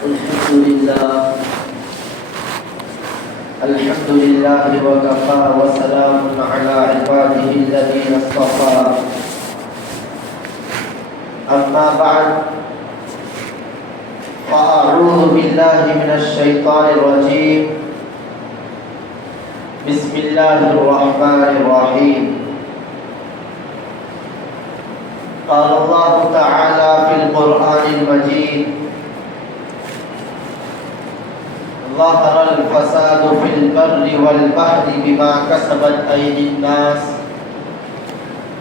الحمد لله وكفى وسلام على عباده الذين اصطفى أما بعد فأعوذ بالله من الشيطان الرجيم بسم الله الرحمن الرحيم قال الله تعالى في القرآن المجيد ظهر الفساد في البر والبحر بما كسبت أيدي الناس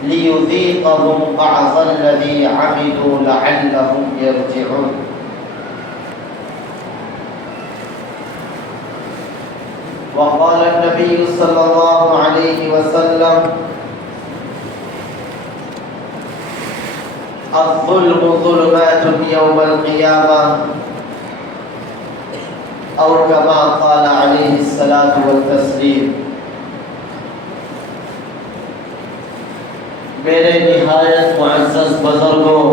ليذيقهم بعض الذي عملوا لعلهم يرجعون. وقال النبي صلى الله عليه وسلم الظلم ظلمات يوم القيامة اور كما قال علیہ الصلاۃ والتسلیم. میرے نہایت معزز بزرگوں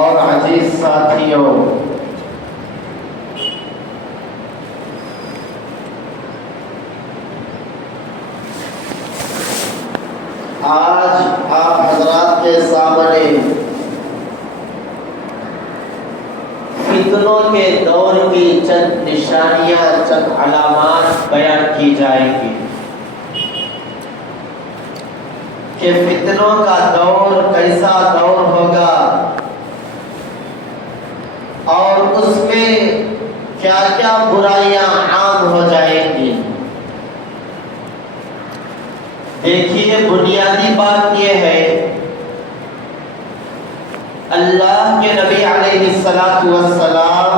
اور عزیز ساتھیوں، آج آپ حضرات کے سامنے فتنوں کے دور کی چند نشانیاں، چند علامات بیان کی جائیں گی کہ فتنوں کا دور کیسا دور ہوگا اور اس میں کیا کیا برائیاں عام ہو جائیں گی. دیکھیے، بنیادی بات یہ ہے، اللہ کے نبی علیہ الصلاۃ والسلام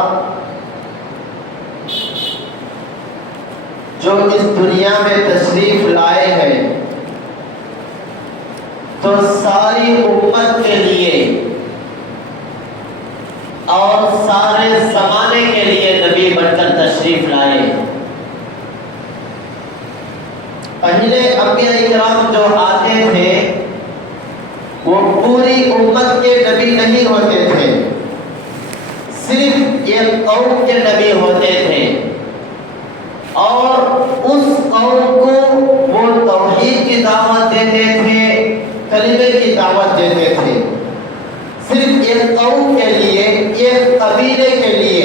جو اس دنیا میں تشریف لائے ہیں تو ساری امت کے لیے اور سارے زمانے کے لیے نبی بن کر تشریف لائے. پہلے انبیاء کرام جو آتے تھے وہ پوری امت کے نبی نہیں ہوتے تھے، صرف ایک قوم کے نبی ہوتے تھے، اور اس قوم کو وہ توحید کی دعوت دیتے تھے، کلمے کی دعوت دیتے تھے. صرف ایک قوم کے لیے، ایک قبیلے کے لیے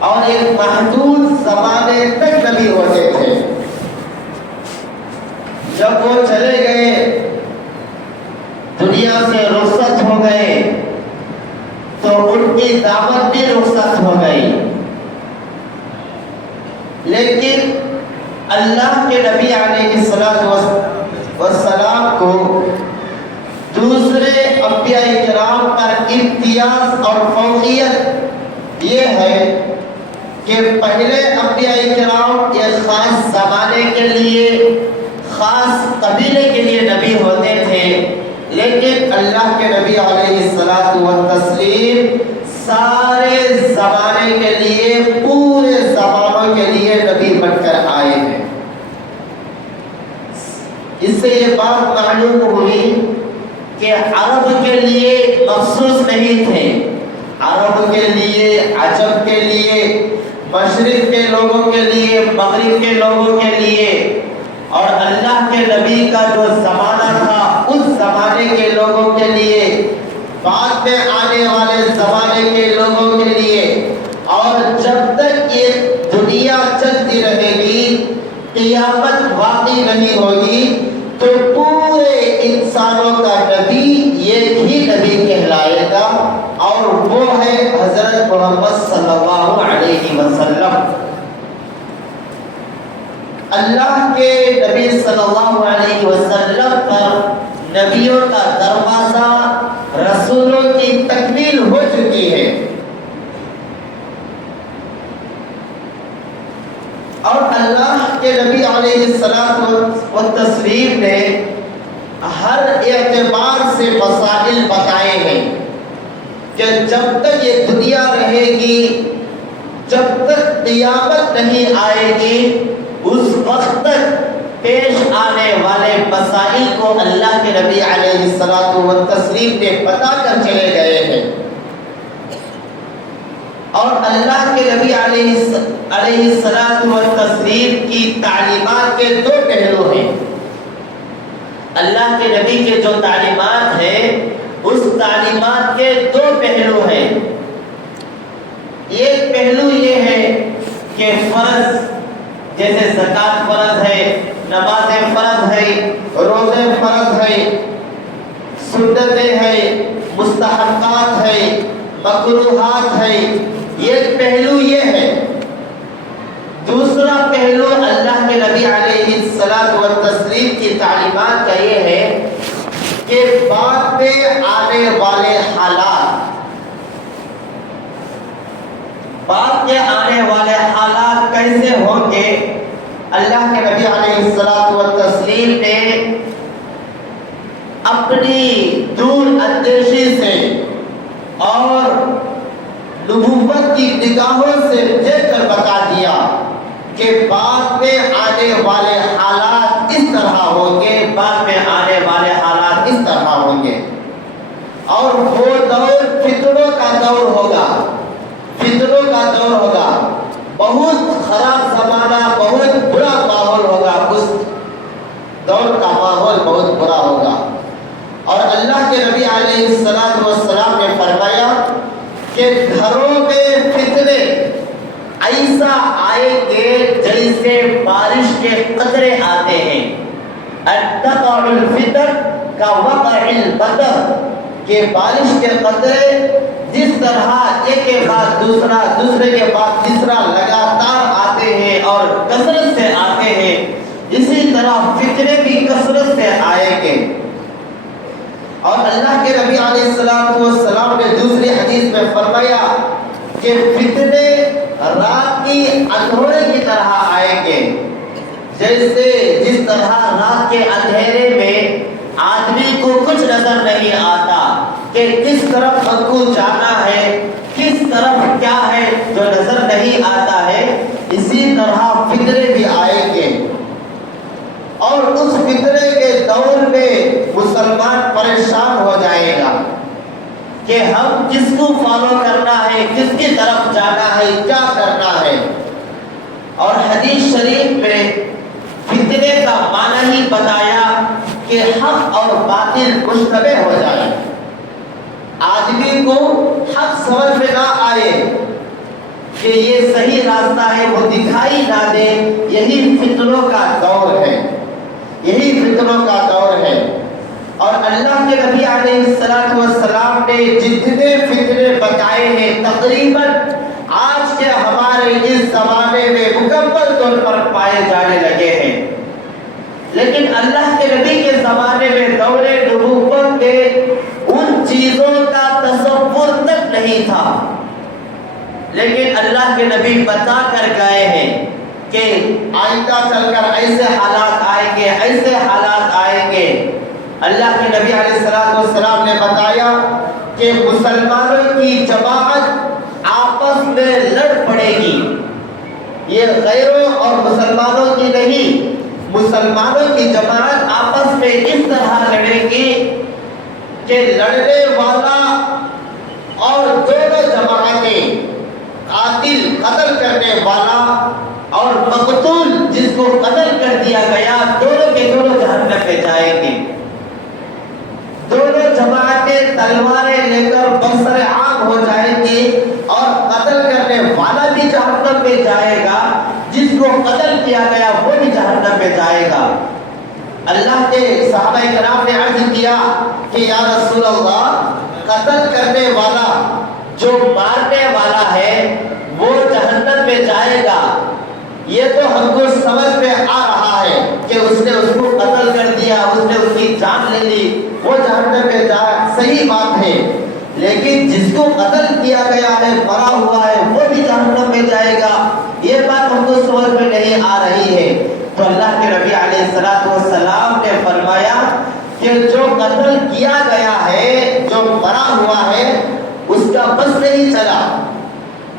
اور ایک محدود زمانے تک نبی ہوتے تھے. جب وہ چلے گئے، دنیا سے رخصت ہو گئے، تو ان کی دعوت بھی رخصت ہو گئی. لیکن اللہ کے نبی علیہ السلام کو دوسرے انبیاء کرام پر امتیاز اور فوقیت یہ ہے کہ پہلے انبیاء کرام ایک خاص زمانے کے لیے، خاص قبیلے کے لیے نبی ہوتے تھے، لیکن اللہ کے نبی علیہ الصلاۃ والتسلیم سارے زمانے کے لیے، پورے زمانوں کے لیے نبی بن کر آئے ہیں. اس سے یہ بات معلوم ہوئی کہ عرب کے لیے مخصوص نہیں تھے، عرب کے لیے، عجم کے لیے، مشرق کے لوگوں کے لیے، مغرب کے لوگوں کے لیے، اور اللہ کے نبی کا جو زمانہ تھا اس زمانے کے لوگوں کے لیے، بعد میں آنے والے زمانے کے لوگوں کے لیے، اور جب تک یہ دنیا چلتی رہے گی، قیامت واقعی نہیں ہوگی، تو پورے انسانوں کا نبی ایک ہی نبی کہلائے گا، اور وہ ہے حضرت محمد صلی اللہ علیہ وسلم. اللہ کے نبی صلی اللہ علیہ وسلم پر نبیوں کا دروازہ، رسولوں کی تکمیل ہو چکی ہے، اور اللہ کے نبی علیہ الصلاۃ والتسلیم نے ہر اعتبار سے مسائل بتائے ہیں کہ جب تک یہ دنیا رہے گی، جب تک قیامت نہیں آئے گی، اس وقت تک پیش آنے والے مسائل کو اللہ کے نبی علیہ الصلوۃ والتسلیم نے بتا کر چلے گئے ہیں، اور اللہ کے نبی علیہ الصلوۃ والتسلیم کی تعلیمات کے دو پہلو ہیں۔ اللہ کے نبی کے جو تعلیمات ہیں اس تعلیمات کے دو پہلو ہیں۔ ایک پہلو یہ ہے کہ فرض جیسے زکوٰۃ فرض ہے، نمازیں فرض ہے، روزے فرض ہے، سنتیں ہیں، مستحبات ہے، مکروہات ہے، ایک پہلو یہ ہے۔ دوسرا پہلو اللہ کے نبی علیہ الصلوۃ والتسلیم کی تعلیمات کا یہ ہے کہ بعد میں آنے والے حالات، بعد کے آنے والے حالات کیسے ہوں گے، اللہ کے نبی علیہ الصلوۃ والتسلیم نے اپنی دور اندیشی سے اور نبوت کی نگاہوں سے دیکھ کر بتا دیا کہ بعد میں آنے والے حالات اس طرح ہوں گے، بعد میں آنے والے حالات اس طرح ہوں گے، اور وہ دور فتنوں کا دور ہوگا، فتنوں کا دور ہوگا، بہت خراب زمانہ، بہت برا ماحول ہوگا، اس دور کا ماحول بہت برا ہوگا۔ اور اللہ کے نبی علیہ الصلوۃ والسلام نے فرمایا کہ گھروں میں فتنے ایسا آئیں گے جیسے بارش کے قطرے آتے ہیں، تقع الفتن کوقع البدر، کہ بارش کے قطرے جس طرح ایک کے بعد دوسرا، دوسرے کے بعد تیسرا لگاتار آتے ہیں اور کثرت سے آتے ہیں، اسی طرح فتنے بھی کثرت سے آئیں گے۔ اور اللہ کے نبی علیہ الصلوۃ والسلام نے دوسری حدیث میں فرمایا کہ فتنے رات کی اندھیرے کی طرح آئیں گے، جیسے جس طرح رات کے اندھیرے میں آدمی کو کچھ نظر نہیں آتا کہ کس طرف ہم کو جانا ہے، کس طرف کیا ہے، جو نظر نہیں آتا ہے، اسی طرح فتنے بھی آئیں گے۔ اور اس فتنے کے دور میں مسلمان پریشان ہو جائے گا کہ ہم کس کو فالو کرنا ہے، کس کی طرف جانا ہے، کیا کرنا ہے۔ اور حدیث شریف میں فتنے کا معنی ہی بتایا کہ حق اور باطل مشتبہ ہو جائے، آدمی کو حق سمجھ میں نہ آئے کہ یہ صحیح راستہ ہے، وہ دکھائی نہ دے، یہی فتنوں کا دور ہے، یہی فتنوں کا دور ہے۔ اور اللہ کے نبی علیہ الصلوۃ والسلام نے جتنے فتنے بتائے ہیں تقریباً آج کے ہمارے اس زمانے میں مکمل طور پر پائے جانے لگے ہیں، لیکن اللہ کے نبی کے زمانے میں دور نبوت میں ان چیزوں کا تصور تک نہیں تھا، لیکن اللہ کے نبی بتا کر گئے ہیں کہ آئندہ چل کر ایسے حالات آئیں گے، ایسے حالات آئیں گے۔ اللہ کے نبی علیہ الصلوۃ والسلام نے بتایا کہ مسلمانوں کی جماعت آپس میں لڑ پڑے گی، یہ غیروں اور مسلمانوں کی نہیں، مسلمانوں کی جماعت آپس میں اس طرح لڑے گی کہ لڑنے والا اور دونوں جماعتیں، قاتل قتل کرنے والا اور مقتول جس کو قتل کر دیا گیا، دونوں کے دونوں جہنم میں جائیں گے۔ دونوں جماعتیں تلواریں لے کر برسر عام ہو جائیں گی، اور قتل کرنے والا بھی جہنم میں جائے گا، جس کو قتل کیا گیا وہ بھی جہنم میں جائے گا۔ اللہ کے صحابہ کرام نے عرض کیا کہ یا رسول اللہ، قتل کرنے والا جو مارنے والا ہے وہ جہنم میں جائے گا، یہ تو ہم کو سمجھ میں آ رہا ہے کہ اس نے اس کو قتل کر دیا، اس نے اس کی جان لے لی، وہ جہنم میں جائے، صحیح بات ہے، لیکن جس کو قتل کیا گیا ہے، مرا ہوا ہے، وہ بھی جہنم میں جائے گا، یہ بات ہم کو سمجھ میں نہیں آ رہی ہے۔ تو اللہ کے نبی علیہ الصلوۃ والسلام نے فرمایا کہ جو قتل کیا گیا ہے، جو مرا ہوا ہے، اس کا بس نہیں چلا،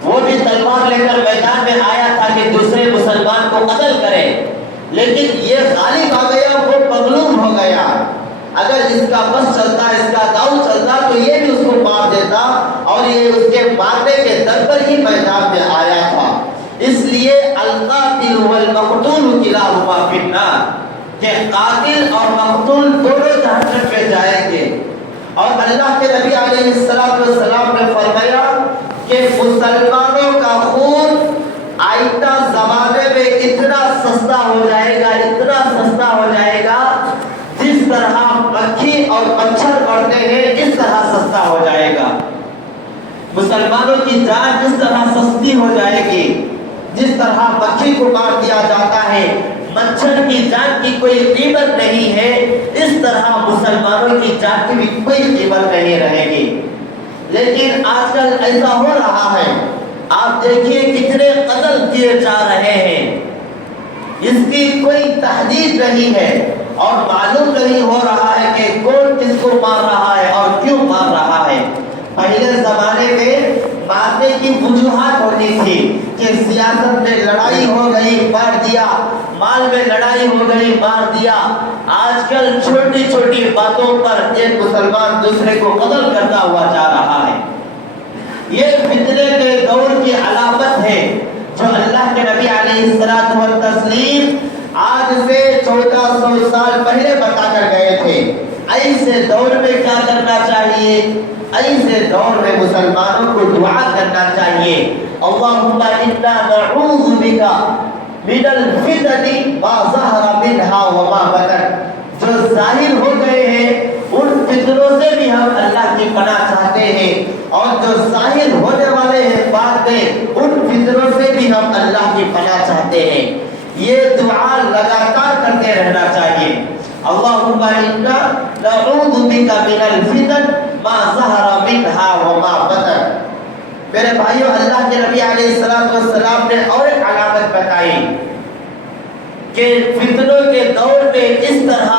وہ بھی تلوار لے کر میدان میں آیا تھا کہ دوسرے مسلمان کو قتل کرے، لیکن یہ غالب آ گیا، وہ مغلوب ہو گیا۔ اگر اس کا بس چلتا، اس کا داؤ چلتا تو یہ بھی اس کو مار دیتا، اور یہ اس کے مارنے کے در پر ہی میدان میں آیا تھا۔ اس لیے القاتل والمقتول کلاہما فی النار، کہ قاتل اور مقتول دونوں جہنم میں جائیں گے۔ اور اللہ کے نبی علیہ السلام نے فرمایا کہ مسلمانوں کا خون آئندہ زمانے میں اتنا سستا ہو جائے گا، اتنا سستا ہو جائے گا، جس طرح مکھی اور مچھر بڑھتے ہیں اس طرح سستا ہو جائے گا۔ مسلمانوں کی جان جس طرح سستی ہو جائے گی، جس طرح مکھی کو مار دیا جاتا ہے، مچھر کی جان کی کوئی قیمت نہیں ہے، اس طرح مسلمانوں کی جان کی بھی کوئی قیمت نہیں رہے گی۔ لیکن آج کل ایسا ہو رہا ہے، آپ دیکھیے کتنے قتل کیے جا رہے ہیں، اس کی کوئی تحدید نہیں ہے، اور معلوم نہیں ہو رہا ہے کہ کون کس کو مار رہا ہے اور کیوں مار رہا ہے۔ پہلے زمانے میں مارنے کی وجوہات ہوتی تھی کہ سیاست میں لڑائی ہو گئی مار دیا، مال میں لڑائی ہو گئی مار دیا۔ آج کل چھوٹی چھوٹی باتوں پر ایک مسلمان دوسرے کو قتل کرتا ہوا جا رہا ہے۔ یہ فتنے کے دور کی علامت ہے جو اللہ کے نبی علیہ الصلوۃ والتسلیم آج سے 1400 سال پہلے بتا کر گئے تھے۔ ایسے دور میں کیا کرنا چاہیے؟ ایسے دور میں مسلمانوں کو دعا کرنا چاہیے، اللہم انا نعوذ بک من الفتن ما ظہر منها وما بطن، جو ظاہر ہو گئے ہیں ان فتنوں سے بھی ہم اللہ کی پناہ چاہتے ہیں، اور جو ظاہر ہونے والے ہیں بعد میں ان فتنوں سے بھی ہم اللہ کی پناہ چاہتے ہیں۔ یہ دعا لگاتار کرتے رہنا چاہیے، اللہم انا نعوذ بک من الفتن ما ظہر منها وما بطن۔ میرے بھائیو، اللہ کے نبی علیہ السلام نے اور ایک علامت بتائی کہ فتنوں کے دور میں اس طرح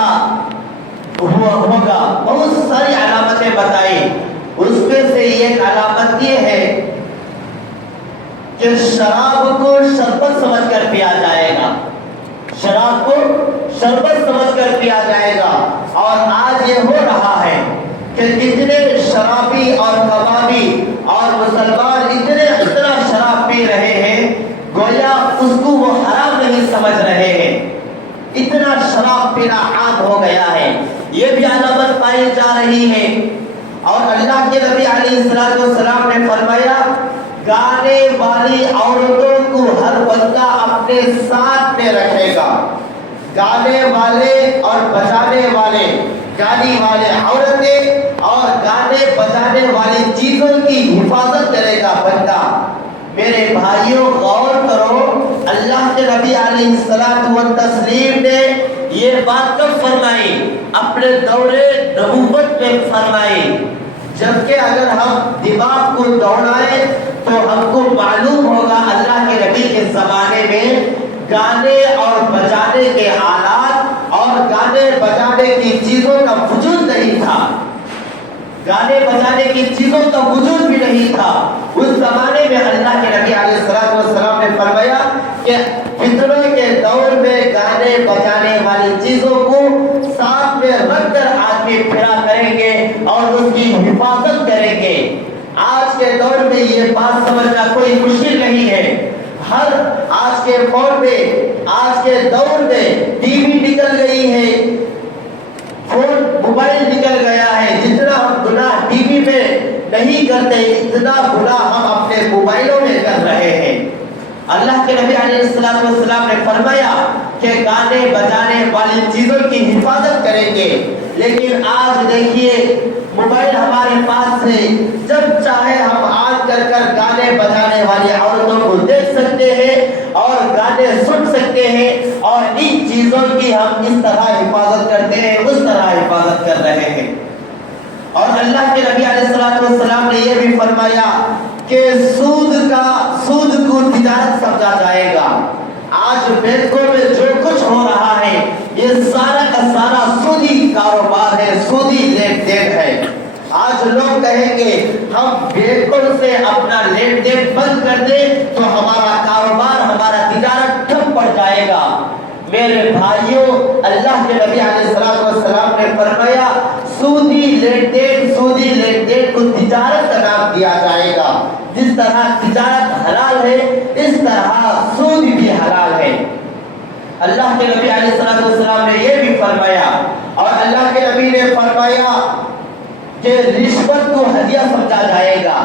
ہوگا، بہت ساری علامتیں بتائی، اس میں سے ایک علامت یہ ہے کہ شراب کو شربت سمجھ کر پیا جائے گا، شراب کو شربت سمجھ کر پیا جائے گا۔ اور آج یہ ہو رہا ہے کہ کتنے شرابی اور کبابی اور مسلمان اتنا شراب پی رہے ہیں گویا اس کو وہ حرام نہیں سمجھ رہے ہیں، اتنا شراب پینا عام ہو گیا ہے، یہ بھی علامت پائی جا رہی ہے۔ اور اللہ کے نبی علیہ السلام نے فرمایا گانے والی عورتوں کو ہر بندہ اپنے ساتھ میں رکھے گا، گانے والے اور بجانے والے، گانے والے عورتیں اور گانے بجانے والی چیزوں کی حفاظت کرے گا بندہ۔ میرے بھائیوں غور کرو، اللہ کے نبی علیہ السلام نے یہ بات کب فرمائی؟ اپنے دور نبوت میں فرمائی، جبکہ اگر ہم دماغ کو دوڑائیں تو ہم کو معلوم ہوگا اللہ کے نبی کے زمانے میں گانے اور بجانے کے آلات اور گانے بجانے کی چیزوں کا وجود نہیں تھا، گانے بجانے کی چیزوں کا وجود بھی نہیں تھا۔ اس زمانے میں اللہ کے نبی علیہ السلام نے فرمایا کہ فتنوں کے دور میں گانے بجانے والی چیزوں کو ساتھ میں رکھ کر آدمی پھرا کریں گے اور اس کی حفاظت کریں گے۔ آج کے دور میں یہ بات سمجھنا کوئی مشکل نہیں ہے، ہر آج کے فون میں، آج کے دور میں ٹی وی نکل گئی ہے، فون موبائل نکل گیا ہے، جتنا ہم گناہ ٹی وی میں نہیں کرتے اتنا گناہ ہم اپنے موبائلوں میں کر رہے ہیں۔ اللہ کے نبی علیہ السلام نے فرمایا کہ گانے بجانے والی چیزوں کی حفاظت کریں گے، لیکن آج دیکھیے موبائل ہمارے پاس ہے، جب چاہے ہم آن کر کر گانے بجانے والی عورتوں کو دیکھ سکتے ہیں اور گانے سن سکتے ہیں، اور ان چیزوں کی ہم اس طرح حفاظت کرتے ہیں، اس طرح حفاظت کر رہے ہیں۔ اور اللہ کے نبی علیہ السلام نے یہ بھی فرمایا کہ سود کو تجارت سمجھا جائے گا۔ آج بینکوں میں جو کچھ ہو رہا ہے یہ سارا کا سارا سودی کاروبار ہے، سودی لین دین ہے۔ آج لوگ کہیں گے ہم بینکوں سے اپنا لین دین بند کر دیں تو ہمارا کاروبار، ہمارا تجارت ٹھپ پڑ جائے گا۔ میرے بھائیوں، اللہ کے نبی علیہ السلام نے فرمایا سودی لین دین کو تجارت کا نام دیا جائے گا۔ جس طرح تجارت حلال ہے اس طرح سود بھی حلال ہے۔ اللہ کے نبی علیہ السلام نے یہ بھی فرمایا، اور اللہ کے نبی نے فرمایا کہ رشوت کو ہدیہ سمجھا جائے گا۔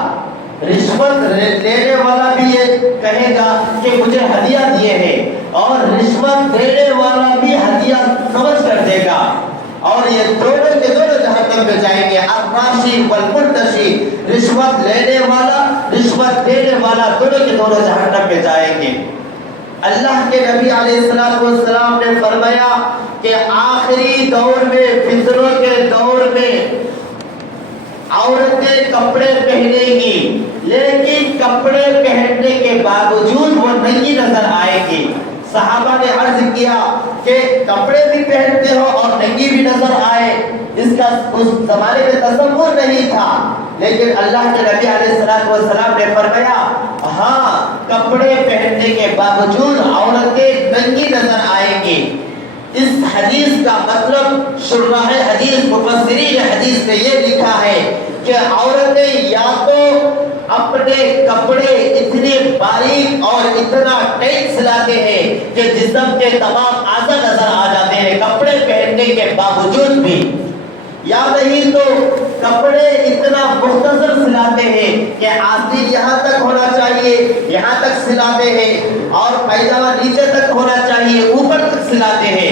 رشوت لینے والا بھی یہ کہے گا کہ مجھے ہدیہ دیے ہیں، اور رشوت دینے والا بھی ہدیہ سمجھ کر دے گا، اور یہ دونوں کے دونوں جہنم میں جائیں گے۔ الراشی والمرتشی، رشوت لینے والا رشوت دینے والا دونوں کے دونوں جہنم میں جائیں گے۔ اللہ کے نبی علیہ السلام نے فرمایا کہ آخری دور میں، فتنوں کے دور میں عورتیں کپڑے پہنیں گی، لیکن کپڑے پہننے کے باوجود وہ ننگی نظر آئے گی۔ صحابہ نے عرض کیا کہ کپڑے بھی پہنتے ہو اور ننگی بھی نظر آئے، اس کا اس زمانے میں تصور نہیں تھا، لیکن اللہ کے نبی علیہ السلام نے فرمایا ہاں، کپڑے پہننے کے باوجود عورتیں ننگی نظر آئیں گی۔ اس حدیث کا مطلب شراح حدیث، مفسرین حدیث نے یہ لکھا ہے کہ عورتیں یا تو اپنے کپڑے اتنے باریک اور اتنا ٹائٹ سلاتے ہیں کہ جسم کے تمام اعضاء نظر آ جاتے ہیں کپڑے پہننے کے باوجود بھی، یا نہیں تو کپڑے اتنا مختصر سلاتے ہیں کہ آستین یہاں تک ہونا چاہیے، یہاں تک سلاتے ہیں، اور پائجامہ نیچے تک ہونا چاہیے، اوپر تک سلاتے ہیں،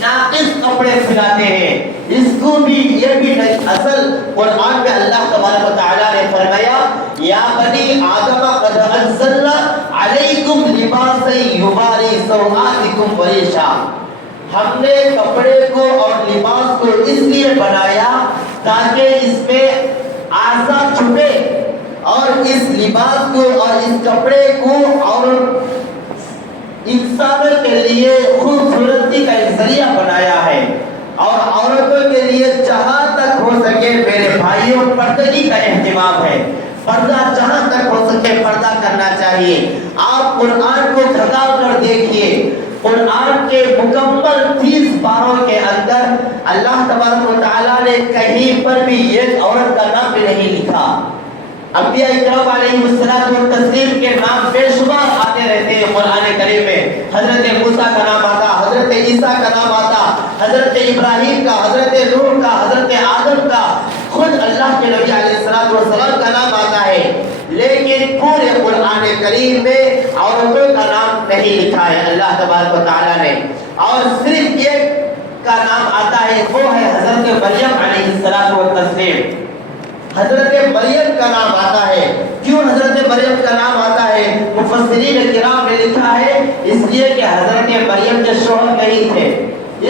ناقص کپڑے سلاتے ہیں۔ اس کو بھی یہ بھی نہیں، اصل قرآن میں اللہ تبارک و تعالیٰ نے فرمایا یا بنی آدم قد انزلنا علیکم لباسا یواری سوآتکم وریشا، ہم نے کپڑے کو اور لباس کو اس لیے بنایا تاکہ اس میں اعضاء چھپے، اور اس لباس کو اور اس کپڑے کو اور انسانوں کے لیے خوبصورتی کا ایک ذریعہ بنایا ہے، اور عورتوں کے لیے جہاں تک ہو سکے میرے بھائیوں پردگی کا اہتمام ہے، پردہ جہاں تک ہو سکے پردہ کرنا چاہیے۔ آپ قرآن کو تھکا کر دیکھیے، قرآن کے مکمل 30 پاروں کے اندر اللہ تبارک و تعالیٰ نے کہیں پر بھی ایک عورت کا نام بھی نہیں لکھا۔ انبیاء اکرام علیہ السلام کے نام بے شمار آتے رہتے ہیں قرآن کریم میں۔ حضرت موسیٰ کا نام آتا، حضرت عیسیٰ کا نام آتا، حضرت ابراہیم کا، حضرت نوح کا، حضرت آدم کا، خود اللہ کے نبی علیہ السلام کا نام آتا ہے، لیکن پورے قرآن کریم میں عورتوں کا نام نہیں لکھا ہے اللہ تبارک و تعالیٰ نے، اور صرف ایک کا نام آتا ہے، وہ ہے حضرت مریم علیہ السلام۔ حضرت مریم کا نام آتا ہے، کیوں حضرت مریم کا نام آتا ہے؟ مفسرین کرام نے لکھا ہے اس لیے کہ حضرت مریم کے شوہر نہیں تھے،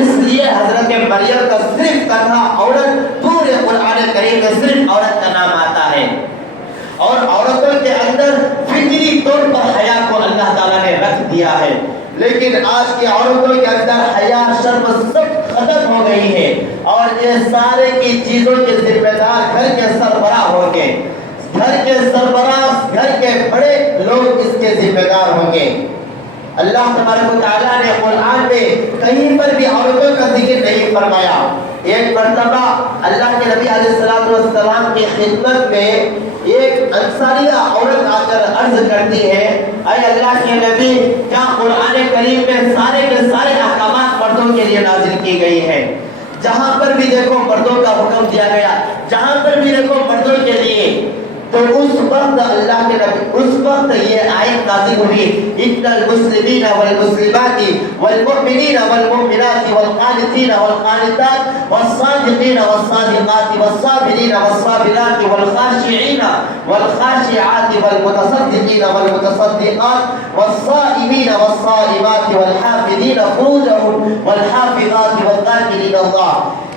اس لیے حضرت مریم کا صرف تنہا عورت، پورے قرآن کریم میں صرف عورت کا نام آتا ہے، اور عورتوں کے اندر فطری طور پر حیا کو اللہ تعالیٰ نے رکھ دیا ہے، لیکن آج کی عورتوں کے اندر حیا شرم سب ختم ہو گئی ہے، اور یہ سارے کی چیزوں کے ذمہ دار گھر کے سربراہ ہوں گے، گھر کے سربراہ، گھر کے بڑے لوگ اس کے ذمہ دار ہوں گے۔ اللہ تبارک و تعالیٰ نے قرآن میں کہیں پر بھی عورتوں کا ذکر نہیں فرمایا۔ ایک مرتبہ اللہ کے نبی علیہ السلام کی خدمت میں ایک انصاریہ عورت آ کر عرض کرتی ہے، اے اللہ کے نبی، کیا قرآن کریم میں سارے کے سارے احکامات مردوں کے لیے نازل کی گئی ہے؟ جہاں پر بھی دیکھو مردوں کا حکم دیا گیا، جہاں پر بھی دیکھو مردوں کے لیے، تو اس وقت اللہ کے نبی، اس وقت یہ آیت نازل ہوئی، ان المسلمین والمسلمات والمؤمنین والمؤمنات والقانتین والقانتات والصادقین والصادقات والصابرین والصابرات والخاشعین والخاشعات والمتصدقین والمتصدقات والصائمین والصائمات والحافظین فروجهم والحافظات والذاکرین اللہ۔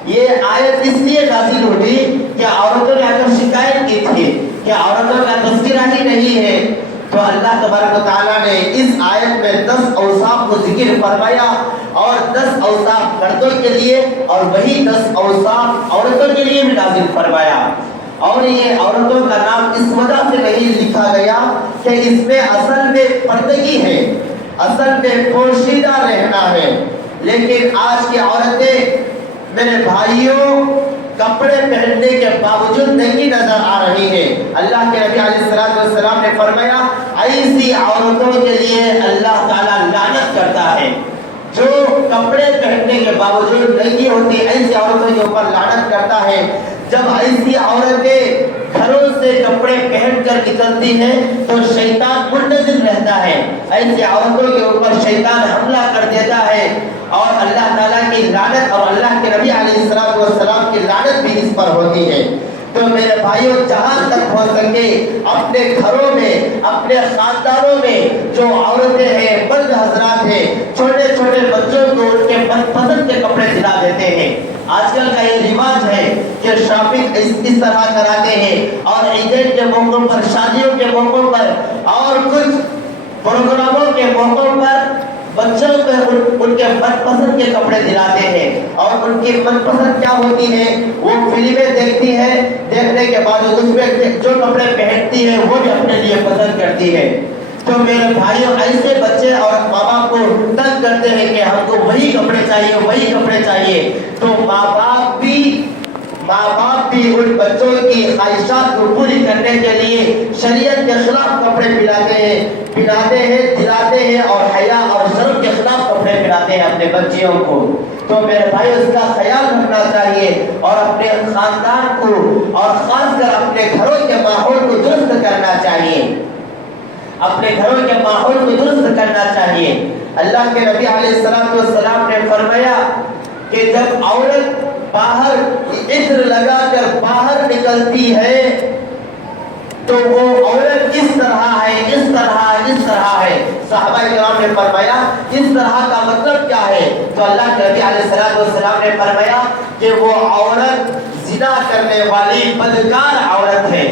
یہ آیت اس لیے نازل ہوئی کہ عورتوں نے اگر شکایت کی تھی کہ عورتوں کا تذکرہ ہی نہیں ہے، تو اللہ تبارک و تعالیٰ نے اس آیت میں 10 اوصاف کو ذکر فرمایا، اور 10 اوصاف مردوں کے لیے اور وہی 10 اوصاف عورتوں کے لیے بھی نازل فرمایا۔ اور یہ عورتوں کا نام اس وجہ سے نہیں لکھا گیا کہ اس میں اصل میں پردگی ہے، اصل میں پوشیدہ رہنا ہے، لیکن آج کی عورتیں میرے بھائیوں کپڑے پہننے کے باوجود نہیں نظر آ رہی ہے۔ اللہ کے نبی علیہ الصلوۃ والسلام نے فرمایا ایسی عورتوں کے لیے اللہ تعالیٰ لعنت کرتا ہے جو کپڑے پہننے کے باوجود ننگی ہوتی، ایسی عورتوں کے اوپر لعنت کرتا ہے۔ جب ایسی عورتیں گھروں سے کپڑے پہن کر نکلتی ہیں تو شیطان منتظر رہتا ہے، ایسی عورتوں کے اوپر شیطان حملہ کر دیتا ہے اور اللہ تعالیٰ کی لعنت اور اللہ کے نبی علیہ الصلوۃ والسلام کی لعنت بھی اس پر ہوتی ہے۔ تو میرے بھائیوں جہاں تک ہو سکے اپنے گھروں میں اپنے خاندانوں میں جو عورتیں ہیں مرد حضرات ہیں چھوٹے چھوٹے بچوں کو ان کے من پسند کے کپڑے دلا دیتے ہیں۔ آج کل کا یہ رواج ہے کہ شاپنگ اس طرح کراتے ہیں اور عیدین کے موقعوں پر، شادیوں کے موقعوں پر اور کچھ پروگراموں کے موقعوں پر بچوں کو ان کے من پسند کے کپڑے دلاتے ہیں اور ان کی من پسند کیا ہوتی ہے وہ فلمیں دیکھتی ہے، دیکھنے کے بعد اس میں جو کپڑے پہنتی ہے وہ بھی اپنے لیے پسند کرتی ہے۔ تو میرے بھائیوں ایسے بچے اور ماں باپ کو تنگ کرتے ہیں کہ ہم کو وہی کپڑے چاہیے وہی کپڑے چاہیے، تو ماں باپ بھی ان بچوں کی خواہشات کو پوری کرنے کے لیے شریعت کے خلاف کپڑے پہناتے ہیں دلاتے ہیں اور حیا اور شرم کے خلاف کپڑے پہناتے ہیں اپنے بچیوں کو۔ تو میرے بھائی اس کا خیال رکھنا چاہیے اور اپنے خاندان کو اور خاص کر اپنے گھروں کے ماحول کو درست کرنا چاہیے، اپنے گھروں کے ماحول کو درست کرنا چاہیے۔ اللہ کے نبی علیہ الصلوۃ والسلام نے فرمایا کہ جب عورت باہر عطر لگا کر باہر نکلتی ہے تو وہ عورت اس طرح ہے اس طرح ہے۔ صحابہ کرام نے فرمایا اس طرح کا مطلب کیا ہے؟ تو اللہ کے نبی علیہ الصلوۃ والسلام نے فرمایا کہ وہ عورت زنا کرنے والی بدکار عورت ہے،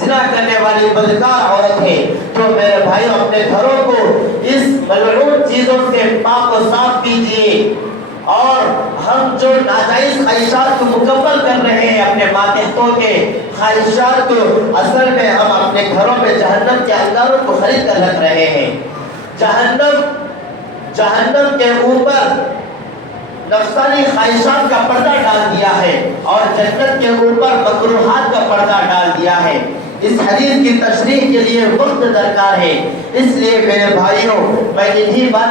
زنا کرنے والی بدکار عورت ہے۔ تو میرے بھائی اپنے گھروں کو اس ملعون چیزوں سے پاک و صاف کیجیے اور ہم جو ناجائز خواہشات کو مکمل کر رہے ہیں اپنے ماتحتوں کے خواہشات کو، اصل میں ہم اپنے گھروں میں جہنم کے انگاروں کو خرید کر رکھ رہے ہیں۔ جہنم کے اوپر نفسانی خواہشات کا پردہ ڈال دیا ہے اور جنت کے اوپر مکروہات کا پردہ ڈال دیا ہے۔ اس حدیث کی تشریح کے لیے وقت درکار ہے، اس لیے میرے بھائیوں میں انہی بات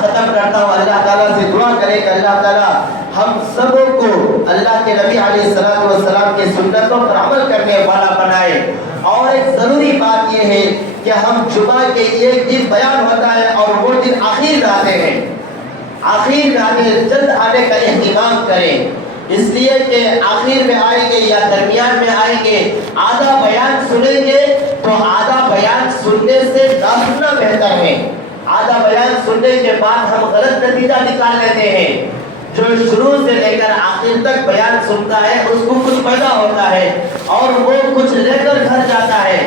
ختم کرتا ہوں۔ اللہ تعالیٰ سے دعا کریں کہ اللہ تعالیٰ ہم سبوں کو اللہ کے نبی علیہ الصلوۃ والسلام کی سنتوں پر عمل کرنے والا بنائے۔ اور ایک ضروری بات یہ ہے کہ ہم جمعہ کے ایک دن بیان ہوتا ہے اور وہ دن آخر میں آتے ہیں، آخر میں آتے جلد آنے کا اہتمام کریں، اس لیے کہ آخر میں آئیں گے یا درمیان میں آئیں گے آدھا بیان سنیں گے تو آدھا بیان سننے سے نہ سننا بہتر ہے۔ آدھا بیان سننے کے بعد ہم غلط نتیجہ نکال لیتے ہیں۔ جو شروع سے لے کر آخر تک بیان سنتا ہے اس کو کچھ پیدا ہوتا ہے اور وہ کچھ لے کر گھر جاتا ہے۔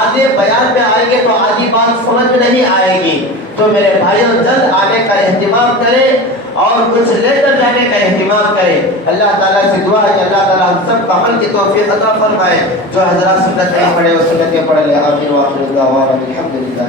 آدھے بیان میں آئیں گے تو آدھی بات سمجھ نہیں آئے گی۔ تو میرے بھائیوں جلد آنے کا اہتمام کریں اور کچھ لے کر جانے کا اہتمام کریں۔ اللہ تعالیٰ سے دعا ہے کہ اللہ تعالیٰ ہم سب کو عمل کی توفیق عطا فرمائے۔ جو حضرات سنت نہیں پڑھے وہ سنتیں پڑھ لیں۔ آمین و آخر دعوانا الحمدللہ۔